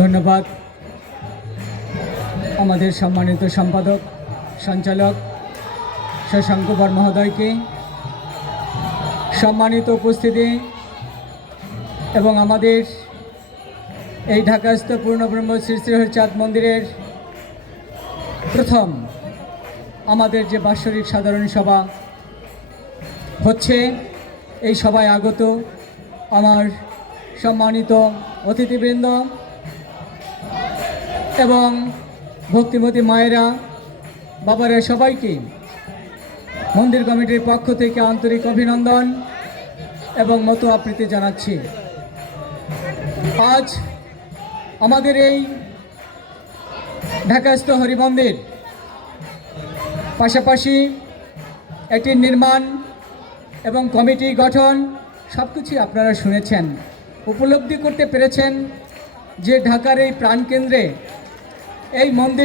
ধন্যবাদ। আমাদের সম্মানিত সম্পাদক, সঞ্চালক শশাঙ্কবর মহোদয়কে সম্মানিত উপস্থিতি এবং আমাদের এই ঢাকাস্থ পূর্ণব্রহ্ম শ্রী শ্রী হরিচাঁদ মন্দিরের প্রথম আমাদের যে বাৎসরিক সাধারণ সভা হচ্ছে, এই সভায় আগত আমার সম্মানিত অতিথিবৃন্দ এবং ভক্তিমতী মায়েরা, বাবারা সবাইকে মন্দির কমিটির পক্ষ থেকে আন্তরিক অভিনন্দন এবং মতো আবৃত্তি জানাচ্ছি। আজ আমাদের এই ঢাকাস্থ হরিমন্দির পাশাপাশি এটির নির্মাণ এবং কমিটি গঠন সব কিছুই আপনারা শুনেছেন, উপলব্ধি করতে পেরেছেন যে ঢাকার এই প্রাণকেন্দ্রে এই মন্দির